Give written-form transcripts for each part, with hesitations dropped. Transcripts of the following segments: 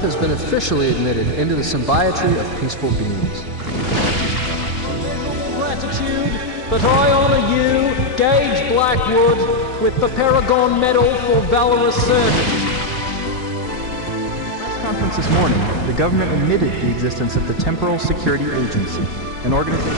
Earth has been officially admitted into the symbiotry of peaceful beings. Gratitude that I honor you, Gage Blackwood, with the Paragon Medal for valorous service. Conference this morning, the government admitted the existence of the Temporal Security Agency, an organization.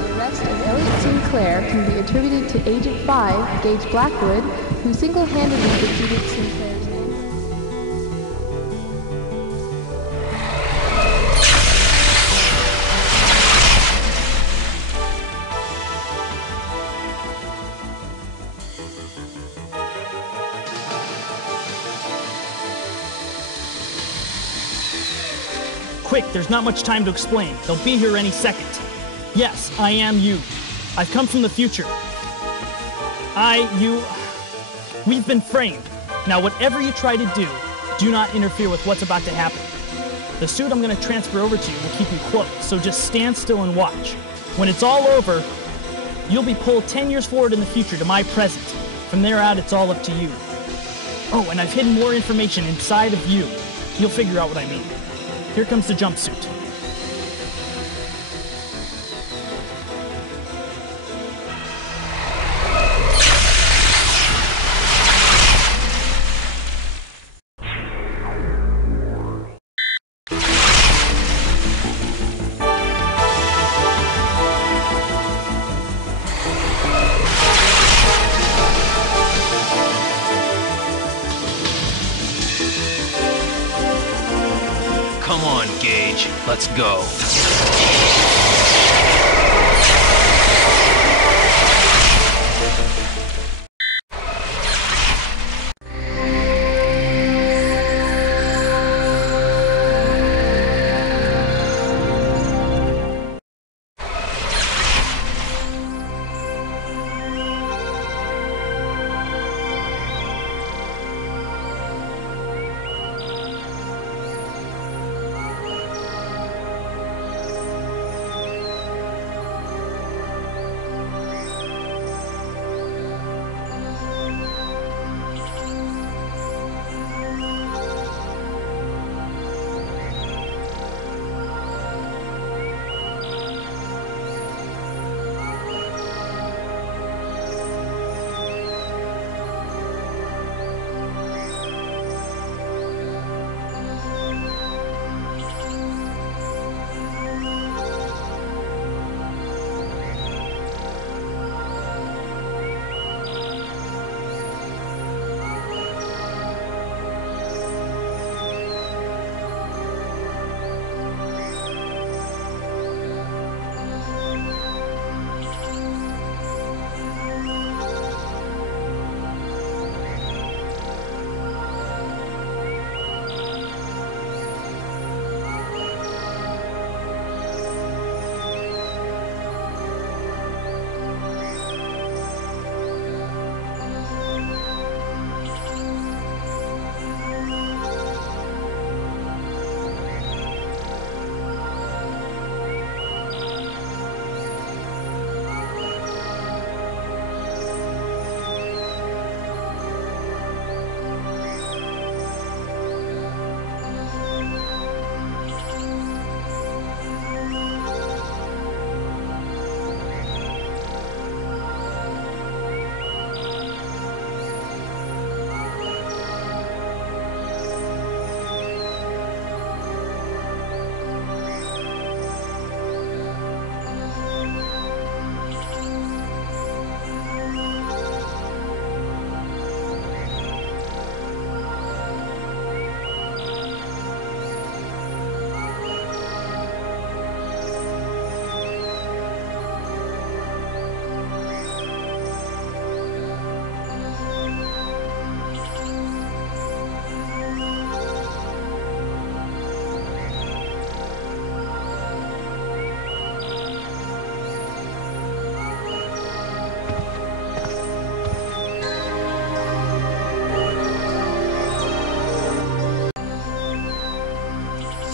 The arrest of Elliot Sinclair can be attributed to Agent 5, Gage Blackwood, who single-handedly defeated Sinclair's name. Quick, there's not much time to explain. They'll be here any second. Yes, I am you. I've come from the future. We've been framed. Now, whatever you try to do not interfere with what's about to happen. The suit I'm going to transfer over to you will keep you close, so just stand still and watch. When it's all over, you'll be pulled 10 years forward in the future to my present. From there out, it's all up to you. Oh, and I've hidden more information inside of you. You'll figure out what I mean. Here comes the jumpsuit. Come on, Gage. Let's go.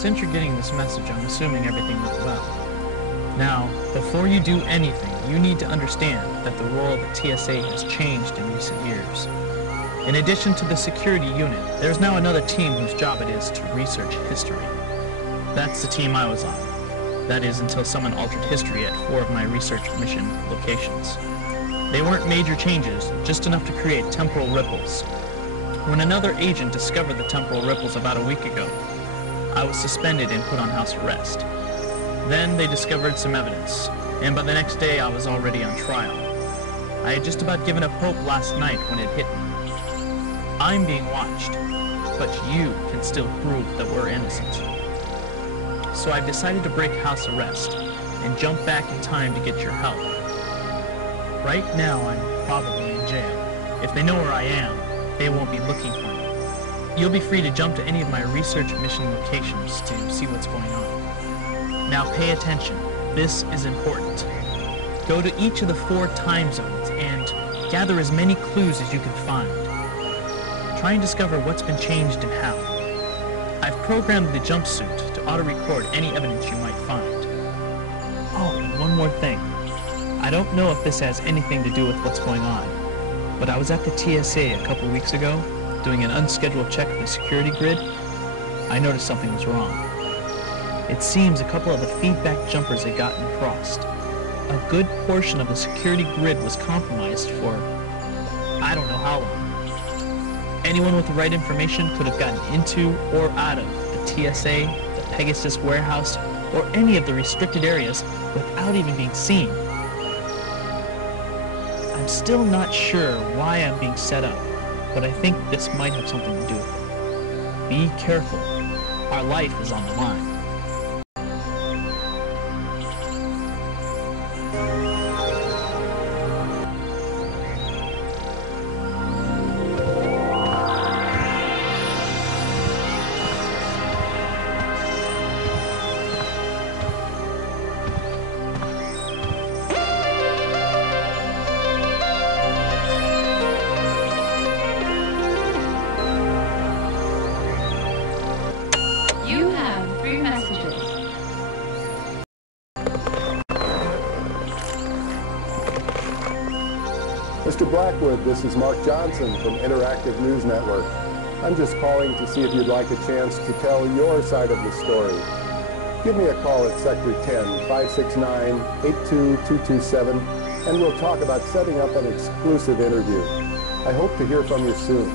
Since you're getting this message, I'm assuming everything went well. Now, before you do anything, you need to understand that the role of the TSA has changed in recent years. In addition to the security unit, there's now another team whose job it is to research history. That's the team I was on. That is, until someone altered history at 4 of my research mission locations. They weren't major changes, just enough to create temporal ripples. When another agent discovered the temporal ripples about a week ago, I was suspended and put on house arrest. Then they discovered some evidence, and by the next day I was already on trial. I had just about given up hope last night when it hit me. I'm being watched, but you can still prove that we're innocent. So I've decided to break house arrest and jump back in time to get your help. Right now I'm probably in jail. If they know where I am, they won't be looking for me. You'll be free to jump to any of my research mission locations to see what's going on. Now pay attention. This is important. Go to each of the 4 time zones and gather as many clues as you can find. Try and discover what's been changed and how. I've programmed the jumpsuit to auto-record any evidence you might find. Oh, and one more thing. I don't know if this has anything to do with what's going on, but I was at the TSA a couple weeks ago doing an unscheduled check of the security grid. I noticed something was wrong. It seems a couple of the feedback jumpers had gotten crossed. A good portion of the security grid was compromised for I don't know how long. Anyone with the right information could have gotten into or out of the TSA, the Pegasus warehouse, or any of the restricted areas without even being seen. I'm still not sure why I'm being set up, but I think this might have something to do with it. Be careful. Our life is on the line. Mr. Blackwood, this is Mark Johnson from Interactive News Network. I'm just calling to see if you'd like a chance to tell your side of the story. Give me a call at Sector 10, 569-82227, and we'll talk about setting up an exclusive interview. I hope to hear from you soon.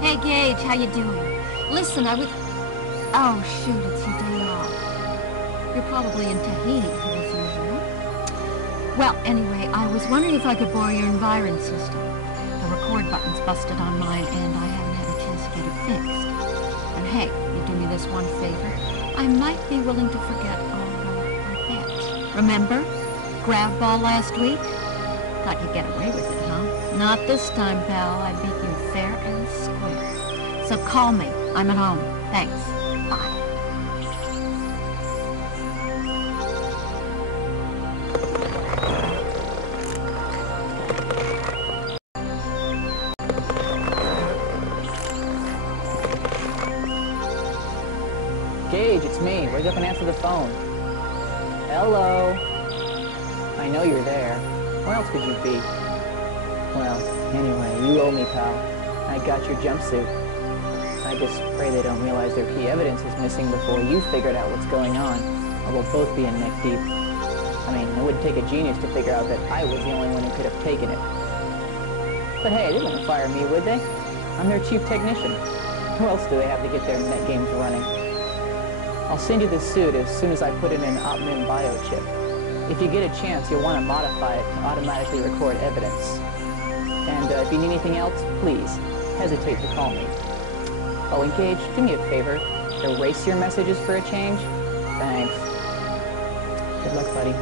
Hey, Gage, how you doing? Listen, Oh, shoot, it's your day off. You're probably in Tahiti, as usual. Well, anyway, I was wondering if I could borrow your Environ system. The record button's busted on mine, and I haven't had a chance to get it fixed. And hey, you do me this one favor? I might be willing to forget all our bets. Remember? Grab ball last week? Thought you'd get away with it, huh? Not this time, pal. I beat you fair and square. So call me. I'm at home. Thanks. Bye. Gage, it's me. Wake up and answer the phone. Hello. I know you're there. Where else could you be? Well, anyway, you owe me, pal. I got your jumpsuit. I just pray they don't realize their key evidence is missing before you figured out what's going on, or we'll both be in neck deep. I mean, it wouldn't take a genius to figure out that I was the only one who could have taken it. But hey, they wouldn't fire me, would they? I'm their chief technician. Who else do they have to get their net games running? I'll send you the suit as soon as I put in an Opmin biochip. If you get a chance, you'll want to modify it to automatically record evidence. And if you need anything else, please hesitate to call me. Oh, and Gage, do me a favor. Erase your messages for a change. Thanks. Good luck, buddy.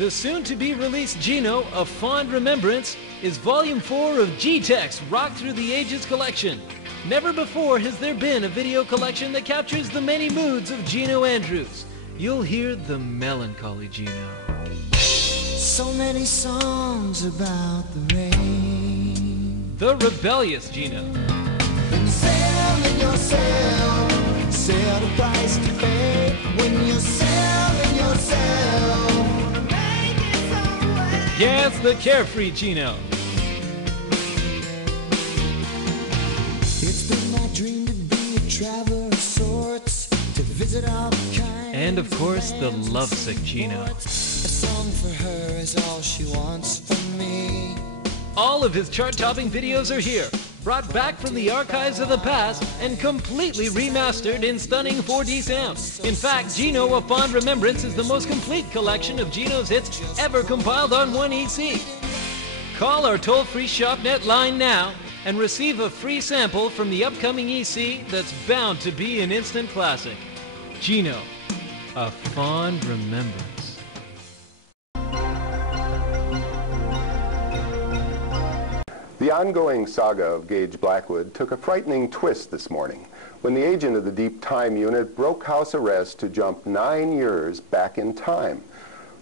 The soon-to-be-released Gino, A Fond Remembrance, is Volume 4 of G-Tech's Rock Through the Ages collection. Never before has there been a video collection that captures the many moods of Gino Andrews. You'll hear the melancholy Gino. So many songs about the rain. The rebellious Gino. Selling yourself, set a price to pay. When you're selling yourself, Yes, the carefree Gino. it's been my dream to be a traveler of sorts, to visit all kinds. And of course, the lovesick Gino. A song for her is all she wants from me. All of his chart-topping videos are here, brought back from the archives of the past and completely remastered in stunning 4D sound. In fact, Gino, A Fond Remembrance is the most complete collection of Gino's hits ever compiled on one EC. Call our toll-free ShopNet line now and receive a free sample from the upcoming EC that's bound to be an instant classic. Gino, A Fond Remembrance. The ongoing saga of Gage Blackwood took a frightening twist this morning when the agent of the Deep Time Unit broke house arrest to jump 9 years back in time.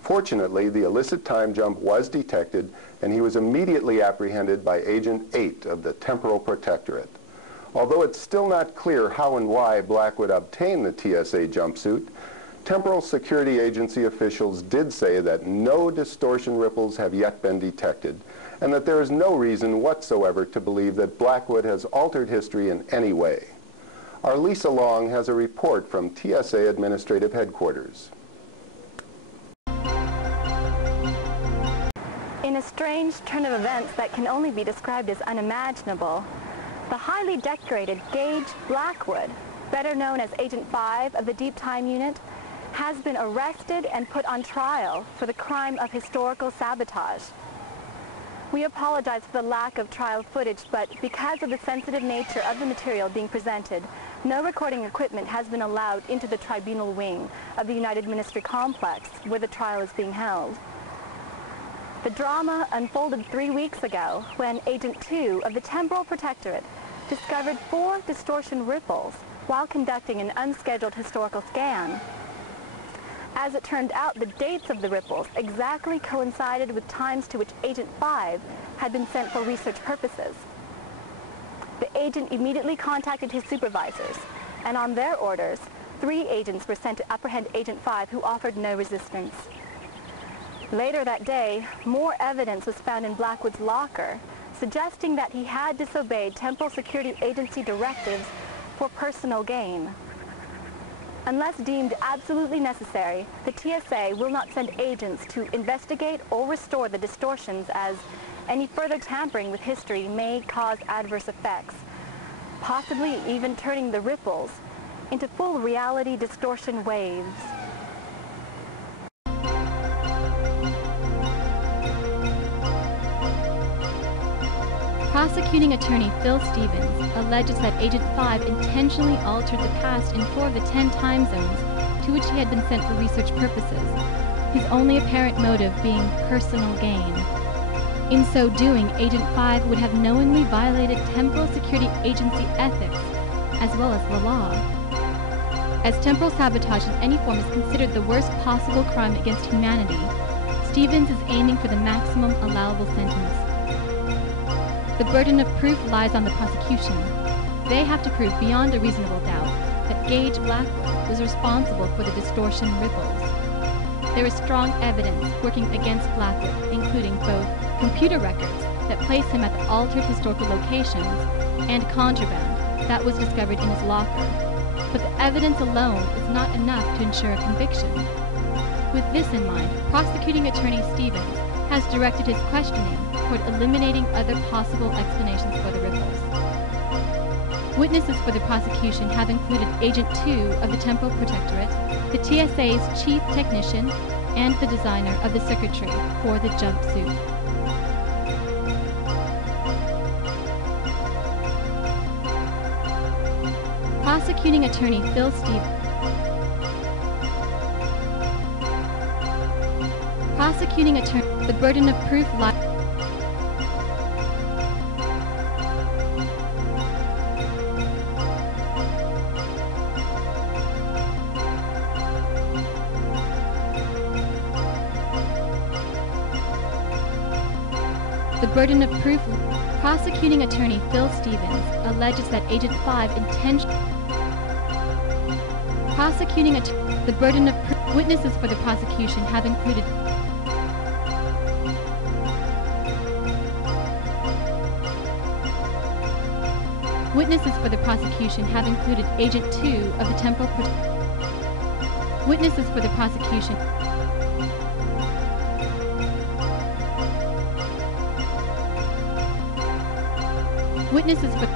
Fortunately, the illicit time jump was detected and he was immediately apprehended by Agent 8 of the Temporal Protectorate. Although it's still not clear how and why Blackwood obtained the TSA jumpsuit, Temporal Security Agency officials did say that no distortion ripples have yet been detected, and that there is no reason whatsoever to believe that Blackwood has altered history in any way. Our Lisa Long has a report from TSA Administrative Headquarters. In a strange turn of events that can only be described as unimaginable, the highly decorated Gage Blackwood, better known as Agent 5 of the Deep Time Unit, has been arrested and put on trial for the crime of historical sabotage. We apologize for the lack of trial footage, but because of the sensitive nature of the material being presented, no recording equipment has been allowed into the tribunal wing of the United Ministry Complex where the trial is being held. The drama unfolded 3 weeks ago when Agent 2 of the Temporal Protectorate discovered 4 distortion ripples while conducting an unscheduled historical scan. As it turned out, the dates of the ripples exactly coincided with times to which Agent 5 had been sent for research purposes. The agent immediately contacted his supervisors, and on their orders, 3 agents were sent to apprehend Agent 5, who offered no resistance. Later that day, more evidence was found in Blackwood's locker, suggesting that he had disobeyed Temporal Security Agency directives for personal gain. Unless deemed absolutely necessary, the TSA will not send agents to investigate or restore the distortions, as any further tampering with history may cause adverse effects, possibly even turning the ripples into full reality distortion waves. Prosecuting attorney Phil Stevens alleges that Agent 5 intentionally altered the past in 4 of the 10 time zones to which he had been sent for research purposes, his only apparent motive being personal gain. In so doing, Agent 5 would have knowingly violated Temporal Security Agency ethics, as well as the law. As temporal sabotage in any form is considered the worst possible crime against humanity, Stevens is aiming for the maximum allowable sentence. The burden of proof lies on the prosecution. They have to prove beyond a reasonable doubt that Gage Blackwood was responsible for the distortion ripples. There is strong evidence working against Blackwood, including both computer records that place him at the altered historical locations and contraband that was discovered in his locker. But the evidence alone is not enough to ensure a conviction. With this in mind, prosecuting attorney Stevens has directed his questioning toward eliminating other possible explanations for the ripples. Witnesses for the prosecution have included Agent 2 of the Temporal Protectorate, the TSA's chief technician, and the designer of the circuitry for the jumpsuit. Prosecuting attorney Phil Stevens Prosecuting attorney, the burden of proof lies. The burden of proof. Prosecuting attorney Phil Stevens alleges that Agent 5 intentionally. Prosecuting attorney. The burden of proof. Witnesses for the prosecution have included. Witnesses for the prosecution have included Agent 2 of the Temporal. Witnesses for the prosecution. Witnesses for.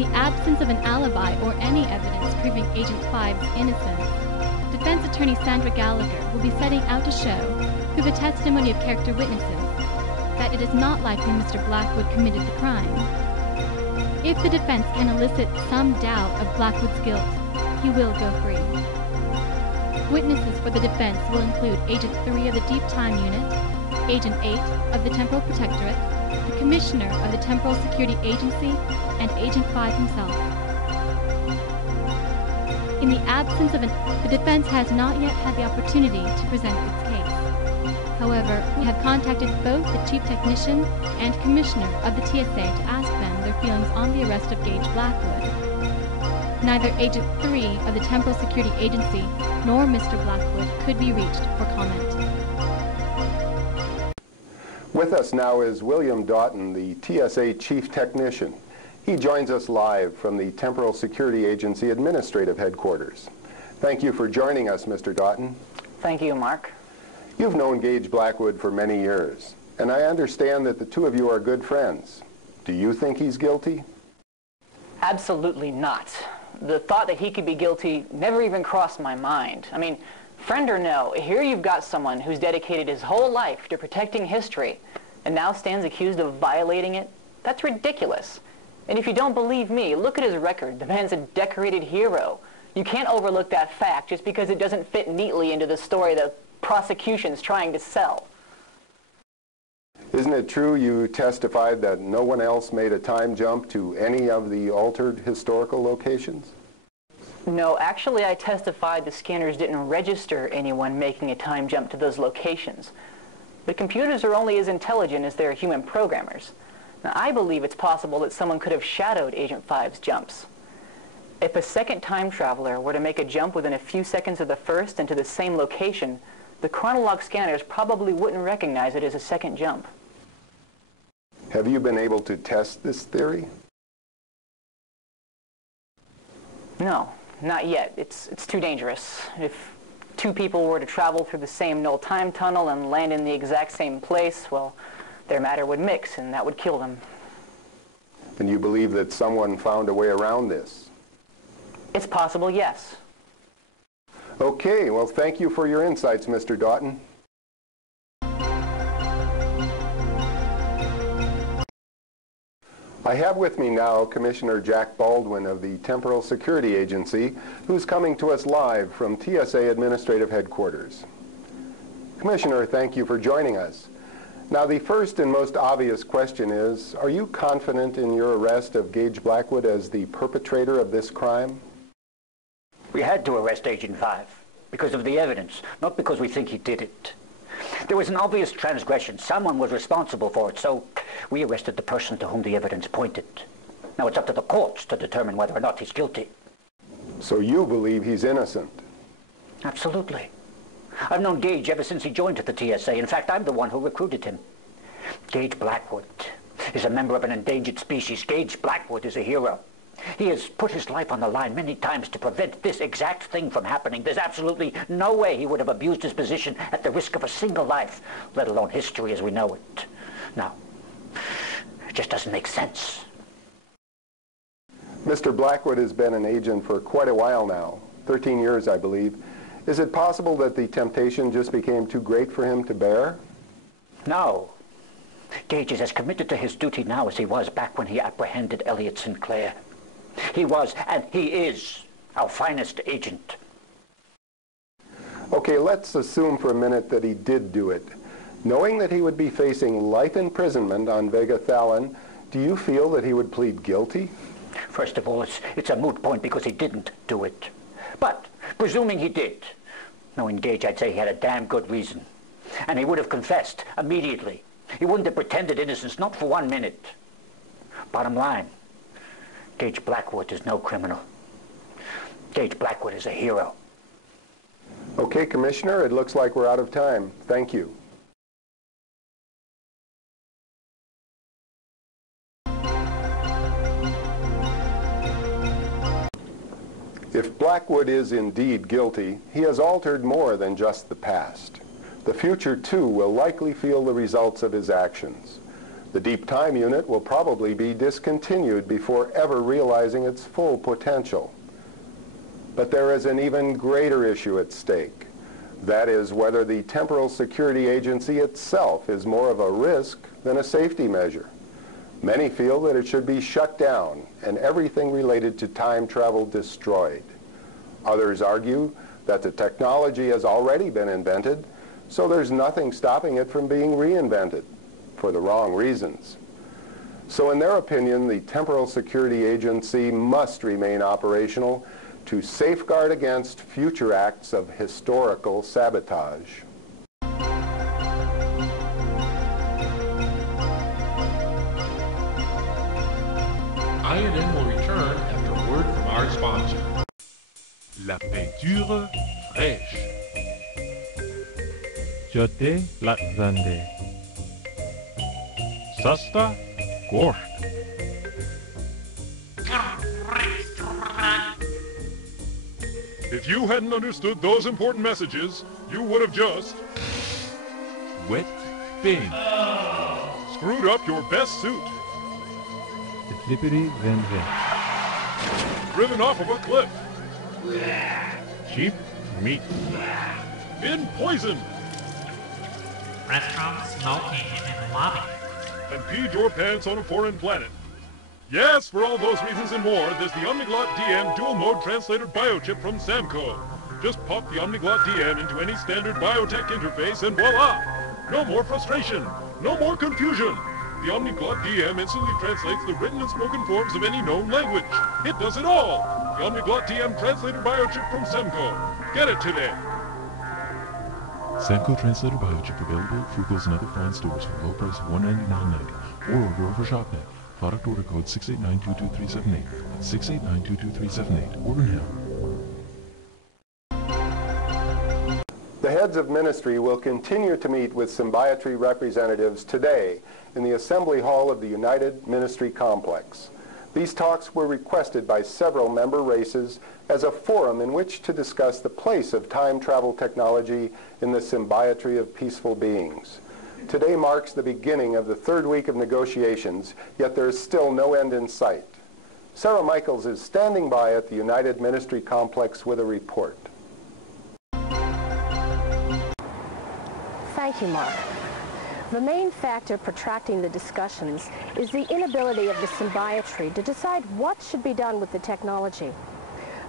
the absence of an alibi or any evidence proving Agent 5's innocence, defense attorney Sandra Gallagher will be setting out to show, through the testimony of character witnesses, that it is not likely Mr. Blackwood committed the crime. If the defense can elicit some doubt of Blackwood's guilt, he will go free. Witnesses for the defense will include Agent 3 of the Deep Time Unit, Agent 8 of the Temporal Protectorate, the Commissioner of the Temporal Security Agency, and Agent 5 himself. In the absence of the defense has not yet had the opportunity to present its case. However, we have contacted both the Chief Technician and Commissioner of the TSA to ask them their feelings on the arrest of Gage Blackwood. Neither Agent 3 of the Temporal Security Agency nor Mr. Blackwood could be reached for comment. With us now is William Doughton, the TSA Chief Technician. He joins us live from the Temporal Security Agency Administrative Headquarters. Thank you for joining us, Mr. Doughton. Thank you, Mark. You've known Gage Blackwood for many years, and I understand that the two of you are good friends. Do you think he's guilty? Absolutely not. The thought that he could be guilty never even crossed my mind. I mean, friend or no, here you've got someone who's dedicated his whole life to protecting history and now stands accused of violating it. That's ridiculous. And if you don't believe me, look at his record. The man's a decorated hero. You can't overlook that fact just because it doesn't fit neatly into the story the prosecution's trying to sell. Isn't it true you testified that no one else made a time jump to any of the altered historical locations? No, actually I testified the scanners didn't register anyone making a time jump to those locations. But computers are only as intelligent as their human programmers. Now, I believe it's possible that someone could have shadowed Agent 5's jumps. If a second time traveler were to make a jump within a few seconds of the first and to the same location, the chronolog scanners probably wouldn't recognize it as a second jump. Have you been able to test this theory? No, not yet. It's too dangerous. If two people were to travel through the same null time tunnel and land in the exact same place, well, their matter would mix and that would kill them. And you believe that someone found a way around this? It's possible, yes. Okay, well, thank you for your insights, Mr. Doughton. I have with me now Commissioner Jack Baldwin of the Temporal Security Agency, who's coming to us live from TSA Administrative Headquarters. Commissioner, thank you for joining us. Now, the first and most obvious question is, are you confident in your arrest of Gage Blackwood as the perpetrator of this crime? We had to arrest Agent 5 because of the evidence, not because we think he did it. There was an obvious transgression. Someone was responsible for it, so we arrested the person to whom the evidence pointed. Now it's up to the courts to determine whether or not he's guilty. So you believe he's innocent? Absolutely. I've known Gage ever since he joined the TSA. In fact, I'm the one who recruited him. Gage Blackwood is a member of an endangered species. Gage Blackwood is a hero. He has put his life on the line many times to prevent this exact thing from happening. There's absolutely no way he would have abused his position at the risk of a single life, let alone history as we know it. Now, it just doesn't make sense. Mr. Blackwood has been an agent for quite a while now, 13 years, I believe. Is it possible that the temptation just became too great for him to bear? No. Gage is as committed to his duty now as he was back when he apprehended Elliot Sinclair. He was, and he is, our finest agent. Okay, let's assume for a minute that he did do it. Knowing that he would be facing life imprisonment on Vega Thalon, do you feel that he would plead guilty? First of all, it's a moot point because he didn't do it. But, presuming he did, knowing Gage, I'd say he had a damn good reason. And he would have confessed immediately. He wouldn't have pretended innocence, not for 1 minute. Bottom line, Gage Blackwood is no criminal. Gage Blackwood is a hero. Okay, Commissioner, it looks like we're out of time. Thank you. If Blackwood is indeed guilty, he has altered more than just the past. The future, too, will likely feel the results of his actions. The deep time unit will probably be discontinued before ever realizing its full potential. But there is an even greater issue at stake. That is whether the Temporal Security Agency itself is more of a risk than a safety measure. Many feel that it should be shut down and everything related to time travel destroyed. Others argue that the technology has already been invented, so there's nothing stopping it from being reinvented for the wrong reasons. So in their opinion, the Temporal Security Agency must remain operational to safeguard against future acts of historical sabotage. INN will return after a word from our sponsor. La peinture fraîche. Jote Latzande. Sasta Gorsht. If you hadn't understood those important messages, you would have just wet paint. Screwed up your best suit. The Flippity Van Van. Driven off of a cliff. Cheap meat. Been poisoned. Restaurant smoking in the lobby. And peed your pants on a foreign planet. Yes, for all those reasons and more, there's the Omniglot DM dual-mode translator biochip from Samco. Just pop the Omniglot DM into any standard biotech interface and voila! No more frustration, no more confusion. The Omniglot DM instantly translates the written and spoken forms of any known language. It does it all! The Omniglot DM translator biochip from Samco. Get it today! Samco Translator Biochip available at Frugal's and other fine stores for a low price of $199.90 or order over ShopNet. Product order code 689-22378. 689-22378. Order now. The heads of ministry will continue to meet with Symbiotry representatives today in the Assembly Hall of the United Ministry Complex. These talks were requested by several member races as a forum in which to discuss the place of time travel technology in the symbiotry of peaceful beings. Today marks the beginning of the third week of negotiations, yet there is still no end in sight. Sarah Michaels is standing by at the United Ministry Complex with a report. Thank you, Mark. The main factor protracting the discussions is the inability of the symbiotry to decide what should be done with the technology.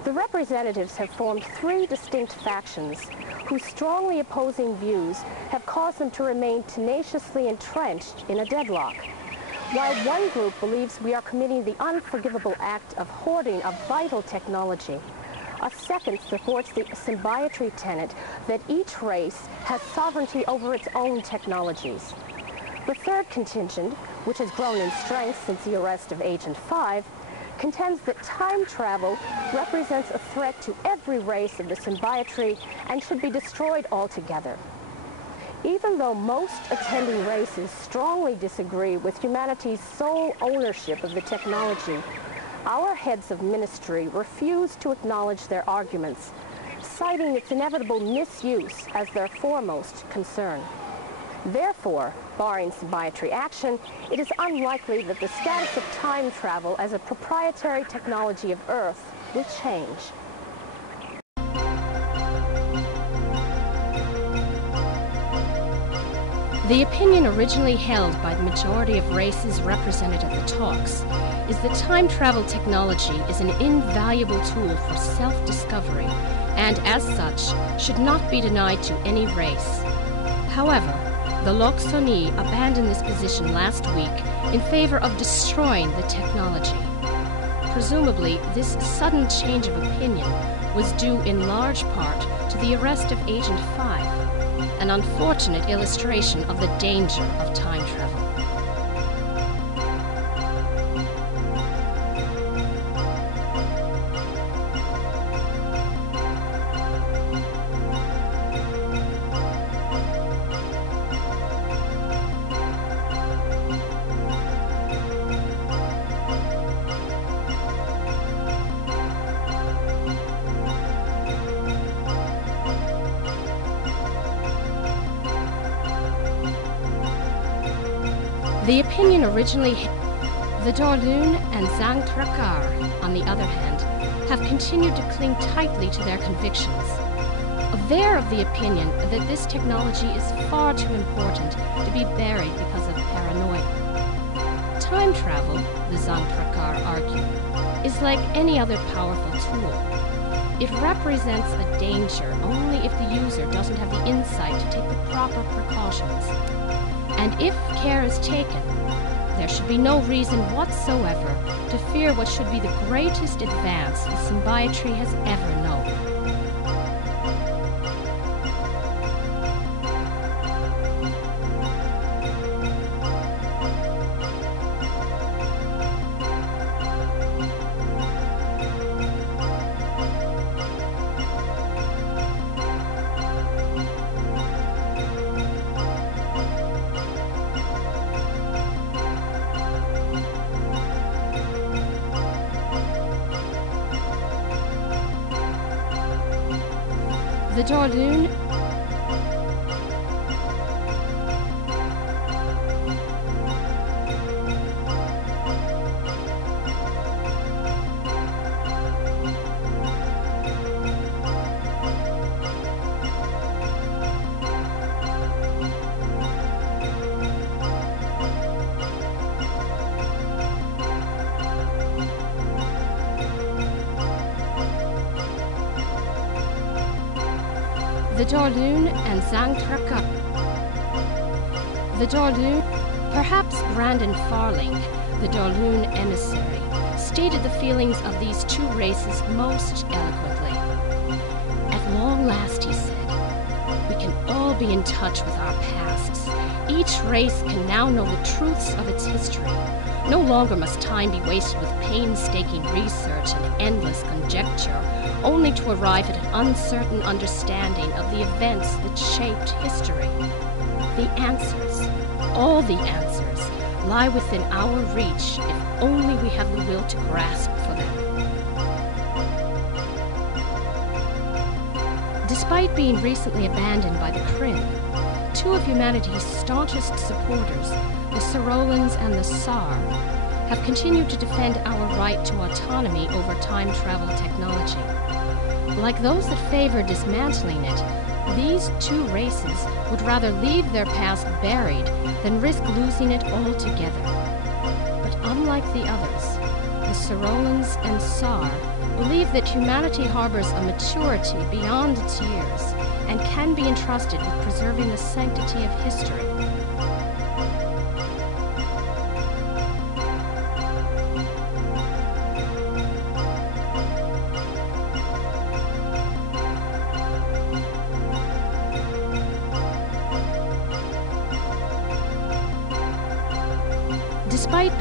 The representatives have formed three distinct factions whose strongly opposing views have caused them to remain tenaciously entrenched in a deadlock. While one group believes we are committing the unforgivable act of hoarding a vital technology, a second supports the symbiotry tenet that each race has sovereignty over its own technologies. The third contingent, which has grown in strength since the arrest of Agent 5, contends that time travel represents a threat to every race of the symbiotry and should be destroyed altogether. Even though most attending races strongly disagree with humanity's sole ownership of the technology, our heads of ministry refuse to acknowledge their arguments, citing its inevitable misuse as their foremost concern. Therefore, barring symbiotry action, it is unlikely that the status of time travel as a proprietary technology of Earth will change. The opinion originally held by the majority of races represented at the talks is that time travel technology is an invaluable tool for self-discovery and, as such, should not be denied to any race. However, the Loksoni abandoned this position last week in favor of destroying the technology. Presumably, this sudden change of opinion was due in large part to the arrest of Agent 5, an unfortunate illustration of the danger of time travel. The opinion originally... The Dorlun and Zang Trakar, on the other hand, have continued to cling tightly to their convictions. They're of the opinion that this technology is far too important to be buried because of paranoia. Time travel, the Zang Trakar argue, is like any other powerful tool. It represents a danger only if the user doesn't have the insight to take the proper precautions. And if care is taken, there should be no reason whatsoever to fear what should be the greatest advance the symbiotree has ever known. The Dorlun and Zang Trakar. The Dorlun, perhaps Brandon Farlink, the Dorlun emissary, stated the feelings of these two races most eloquently. At long last, he said, we can all be in touch with our pasts. Each race can now know the truths of its history. No longer must time be wasted with painstaking research and endless conjecture, only to arrive at an uncertain understanding of the events that shaped history. The answers, all the answers, lie within our reach if only we have the will to grasp for them. Despite being recently abandoned by the Kryn, two of humanity's staunchest supporters, the Sorolans and the Tsar, have continued to defend our right to autonomy over time travel technology. Like those that favor dismantling it, these two races would rather leave their past buried than risk losing it altogether. But unlike the others, the Sorolans and Tsar believe that humanity harbors a maturity beyond its years and can be entrusted with preserving the sanctity of history. Despite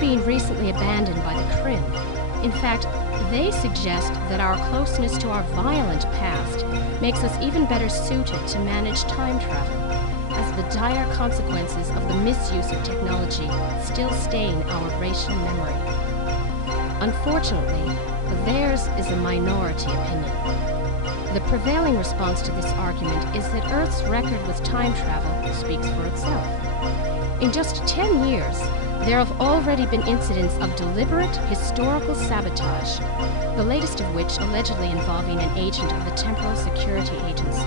being recently abandoned by the Kryn. In fact, they suggest that our closeness to our violent past makes us even better suited to manage time travel, as the dire consequences of the misuse of technology still stain our racial memory. Unfortunately, theirs is a minority opinion. The prevailing response to this argument is that Earth's record with time travel speaks for itself. In just 10 years, there have already been incidents of deliberate historical sabotage, the latest of which allegedly involving an agent of the Temporal Security Agency.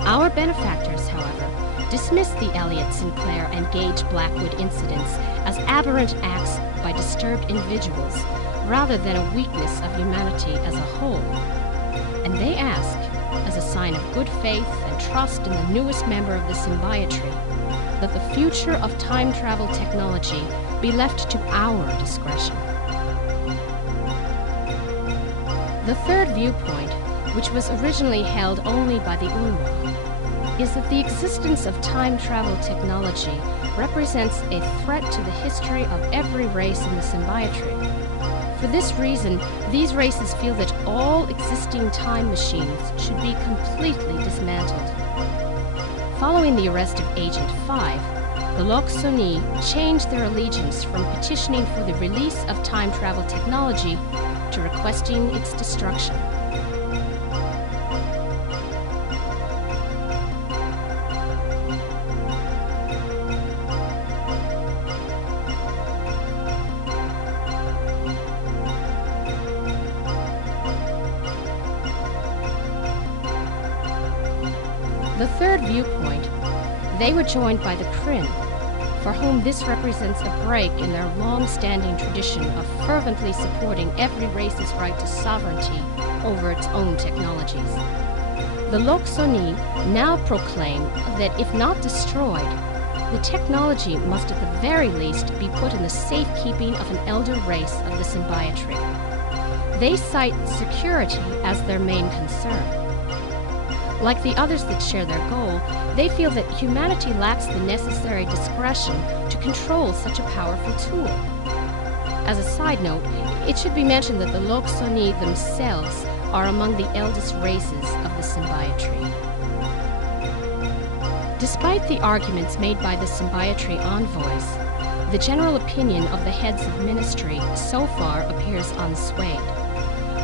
Our benefactors, however, dismiss the Elliott, Sinclair, and Gage Blackwood incidents as aberrant acts by disturbed individuals, rather than a weakness of humanity as a whole. And they ask, as a sign of good faith and trust in the newest member of the symbiotree, that the future of time travel technology be left to our discretion. The third viewpoint, which was originally held only by the Ulma, is that the existence of time travel technology represents a threat to the history of every race in the symbiotree. For this reason, these races feel that all existing time machines should be completely dismantled. Following the arrest of Agent 5, the Loxoni changed their allegiance from petitioning for the release of time travel technology to requesting its destruction. The third viewpoint, they were joined by the Kryn, for whom this represents a break in their long-standing tradition of fervently supporting every race's right to sovereignty over its own technologies. The Loxoni now proclaim that if not destroyed, the technology must at the very least be put in the safekeeping of an elder race of the symbiotree. They cite security as their main concern. Like the others that share their goal, they feel that humanity lacks the necessary discretion to control such a powerful tool. As a side note, it should be mentioned that the Loxoni themselves are among the eldest races of the symbiotree. Despite the arguments made by the symbiotree envoys, the general opinion of the heads of ministry so far appears unswayed.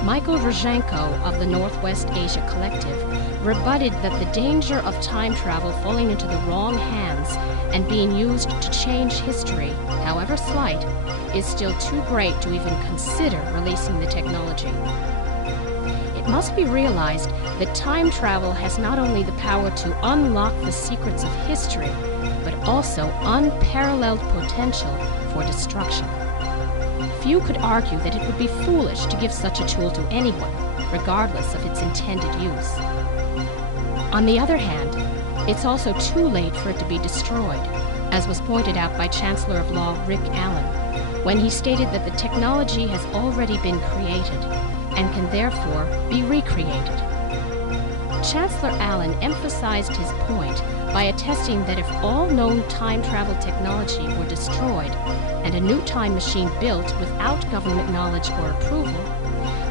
Michael Rozhenko of the Northwest Asia Collective rebutted that the danger of time travel falling into the wrong hands and being used to change history, however slight, is still too great to even consider releasing the technology. It must be realized that time travel has not only the power to unlock the secrets of history, but also unparalleled potential for destruction. Few could argue that it would be foolish to give such a tool to anyone, regardless of its intended use. On the other hand, it's also too late for it to be destroyed, as was pointed out by Chancellor of Law Rick Allen, when he stated that the technology has already been created and can therefore be recreated. Chancellor Allen emphasized his point by attesting that if all known time travel technology were destroyed and a new time machine built without government knowledge or approval,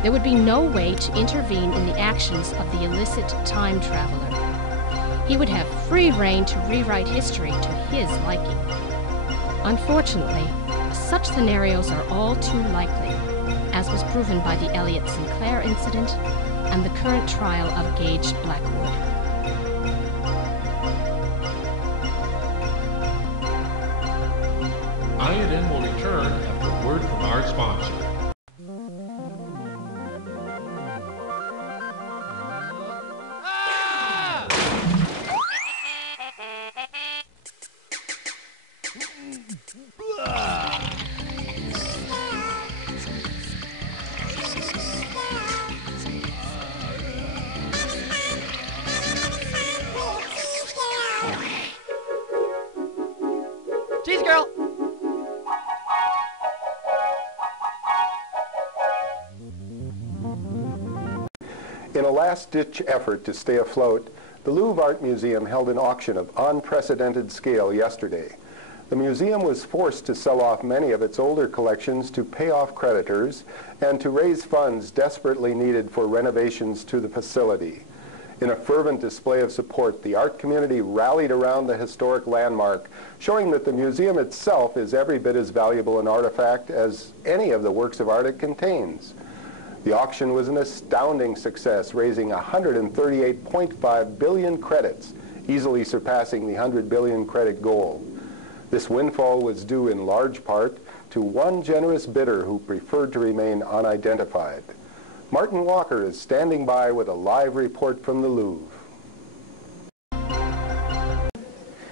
there would be no way to intervene in the actions of the illicit time traveler. He would have free rein to rewrite history to his liking. Unfortunately, such scenarios are all too likely, as was proven by the Elliott Sinclair incident and the current trial of Gage Blackwood. INN will return after a word from our sponsor. Cheese girl! In a last-ditch effort to stay afloat, the Louvre Art Museum held an auction of unprecedented scale yesterday. The museum was forced to sell off many of its older collections to pay off creditors and to raise funds desperately needed for renovations to the facility. In a fervent display of support, the art community rallied around the historic landmark, showing that the museum itself is every bit as valuable an artifact as any of the works of art it contains. The auction was an astounding success, raising 138.5 billion credits, easily surpassing the 100 billion credit goal. This windfall was due in large part to one generous bidder who preferred to remain unidentified. Martin Walker is standing by with a live report from the Louvre.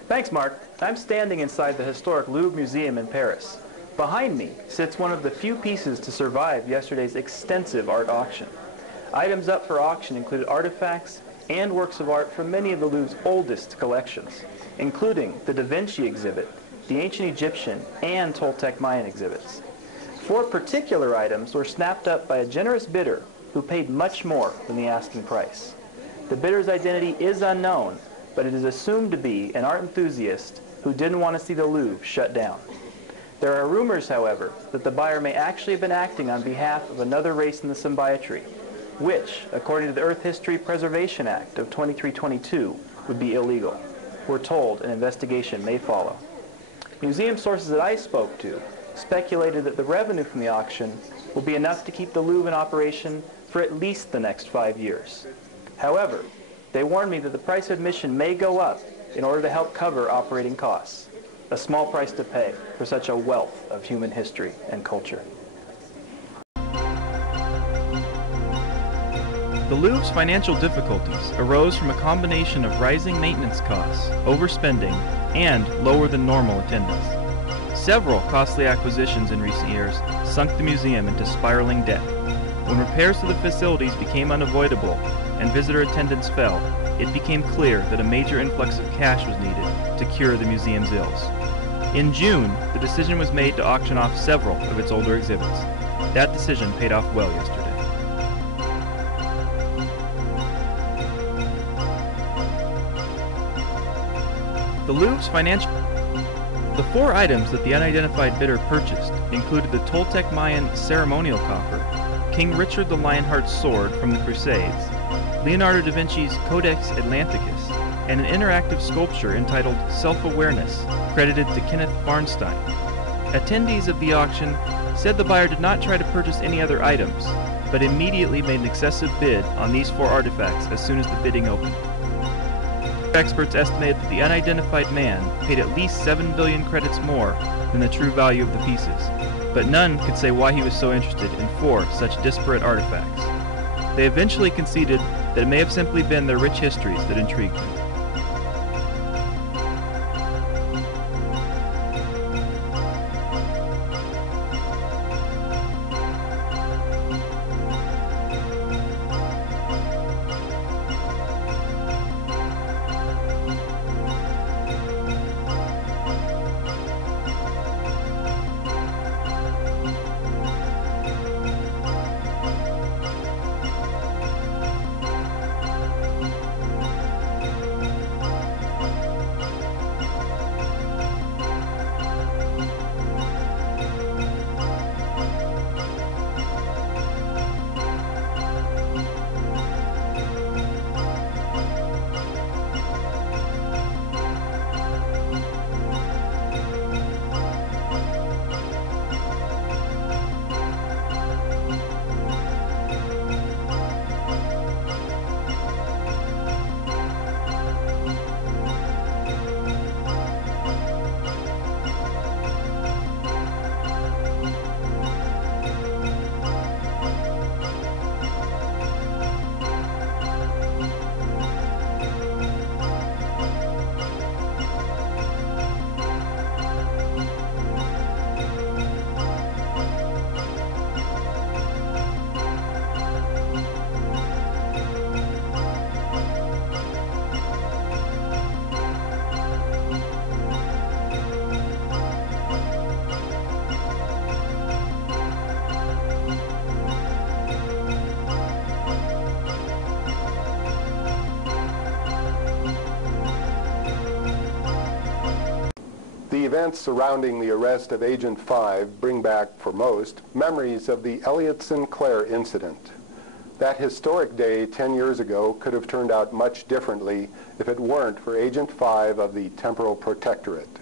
Thanks, Mark. I'm standing inside the historic Louvre Museum in Paris. Behind me sits one of the few pieces to survive yesterday's extensive art auction. Items up for auction included artifacts, and works of art from many of the Louvre's oldest collections, including the Da Vinci exhibit, the ancient Egyptian, and Toltec Mayan exhibits. 4 particular items were snapped up by a generous bidder who paid much more than the asking price. The bidder's identity is unknown, but it is assumed to be an art enthusiast who didn't want to see the Louvre shut down. There are rumors, however, that the buyer may actually have been acting on behalf of another race in the symbiotry, which, according to the Earth History Preservation Act of 2322, would be illegal. We're told an investigation may follow. Museum sources that I spoke to speculated that the revenue from the auction will be enough to keep the Louvre in operation for at least the next 5 years. However, they warned me that the price of admission may go up in order to help cover operating costs. A small price to pay for such a wealth of human history and culture. The Louvre's financial difficulties arose from a combination of rising maintenance costs, overspending, and lower than normal attendance. Several costly acquisitions in recent years sunk the museum into spiraling debt. When repairs to the facilities became unavoidable and visitor attendance fell, it became clear that a major influx of cash was needed to cure the museum's ills. In June, the decision was made to auction off several of its older exhibits. That decision paid off well yesterday. The Louvre's The 4 items that the unidentified bidder purchased included the Toltec Mayan ceremonial coffer, King Richard the Lionheart's sword from the Crusades, Leonardo da Vinci's Codex Atlanticus, and an interactive sculpture entitled Self-Awareness, credited to Kenneth Farnstein. Attendees of the auction said the buyer did not try to purchase any other items, but immediately made an excessive bid on these 4 artifacts as soon as the bidding opened. Experts estimated that the unidentified man paid at least 7 billion credits more than the true value of the pieces, but none could say why he was so interested in 4 such disparate artifacts. They eventually conceded that it may have simply been their rich histories that intrigued him. The events surrounding the arrest of Agent 5 bring back, for most, memories of the Elliot Sinclair incident. That historic day 10 years ago could have turned out much differently if it weren't for Agent 5 of the Temporal Protectorate.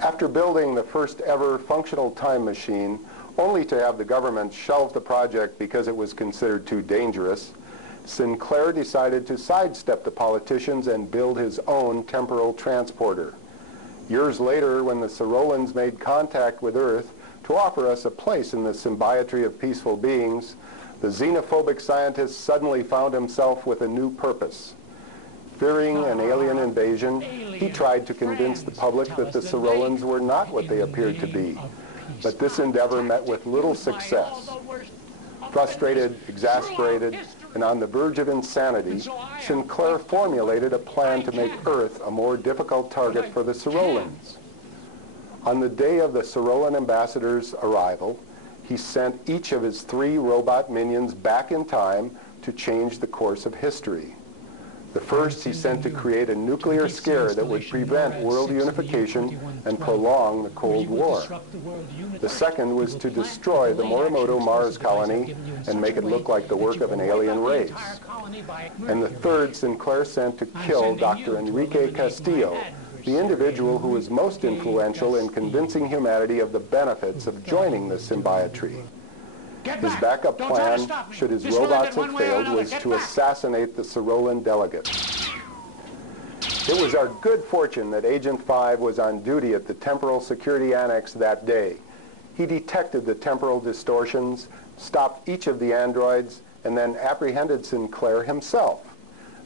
After building the first ever functional time machine, only to have the government shelve the project because it was considered too dangerous, Sinclair decided to sidestep the politicians and build his own temporal transporter. Years later, when the Sorolans made contact with Earth to offer us a place in the symbiotry of peaceful beings, the xenophobic scientist suddenly found himself with a new purpose. Fearing an alien invasion, he tried to convince the public that the Sorolans were not what they appeared to be. But this endeavor met with little success. Frustrated, exasperated, and on the verge of insanity, Sinclair formulated a plan to make Earth a more difficult target for the Sorolans. On the day of the Sorolan ambassador's arrival, he sent each of his 3 robot minions back in time to change the course of history. The first he sent to create a nuclear scare that would prevent world unification and prolong the Cold War. The second was to destroy the Morimoto Mars colony and make it look like the work of an alien race. And the third Sinclair sent to kill Dr. Enrique Castillo, the individual who was most influential in convincing humanity of the benefits of joining the symbiotree. His backup plan, should his robots have failed, was to assassinate the Sorolan delegate. It was our good fortune that Agent 5 was on duty at the Temporal Security Annex that day. He detected the temporal distortions, stopped each of the androids, and then apprehended Sinclair himself.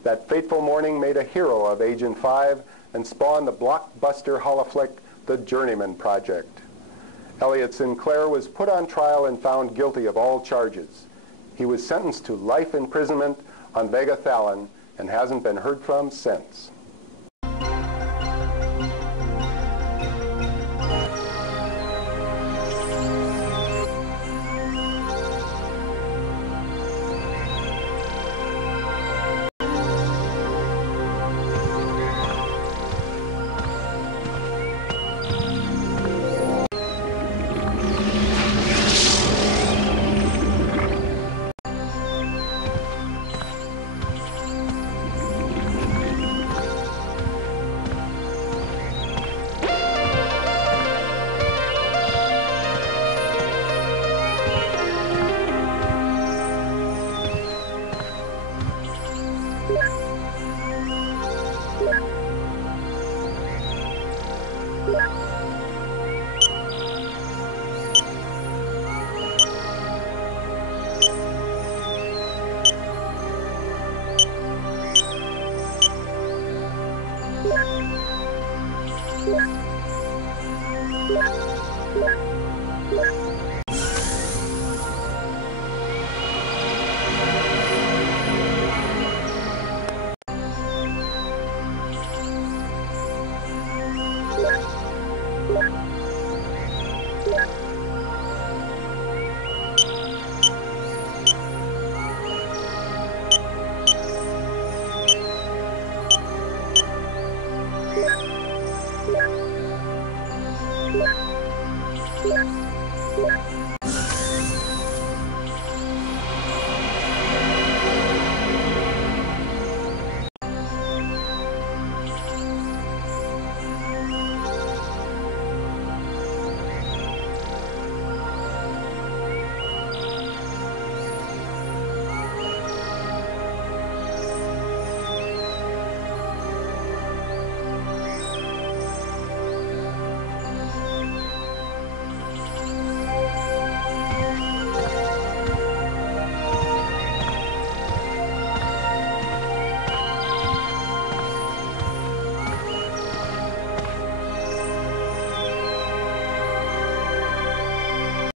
That fateful morning made a hero of Agent 5 and spawned the blockbuster holoflick, The Journeyman Project. Elliot Sinclair was put on trial and found guilty of all charges. He was sentenced to life imprisonment on Vega Thalon and hasn't been heard from since.